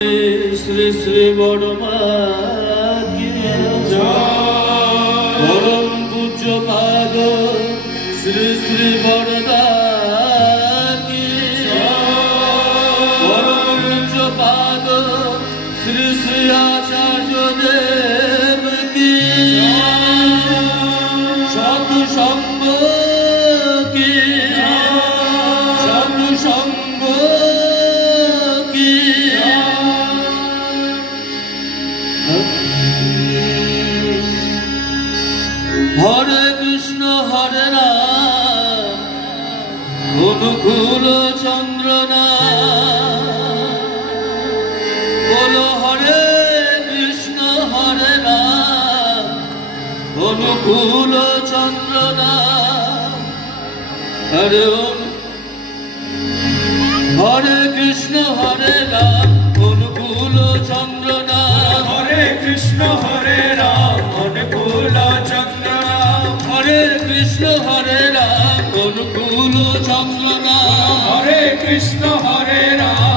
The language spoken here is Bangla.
শ্রী শ্রী বড়মা কি পরম পূজ্য পাদ শ্রী শ্রী বড়দা কি পরম পূজ্য পাদ শ্রী শ্রী আচার্য দেব কি সৎসঙ্গ কি সৎসঙ্গ কি হরে কৃষ্ণ হরে রাম অনুকূল চন্দ্র বলো হরে কৃষ্ণ হরে রাম অনুকূল চন্দ্র হরে হরে কৃষ্ণ হরে রাম অনুকূল চন্দ্র হরে কৃষ্ণ হরে রাম অনুকূল চন্দ্র হরে কৃষ্ণ হরে রাম অনুকূল চন্দ্র হরে কৃষ্ণ হরে রাম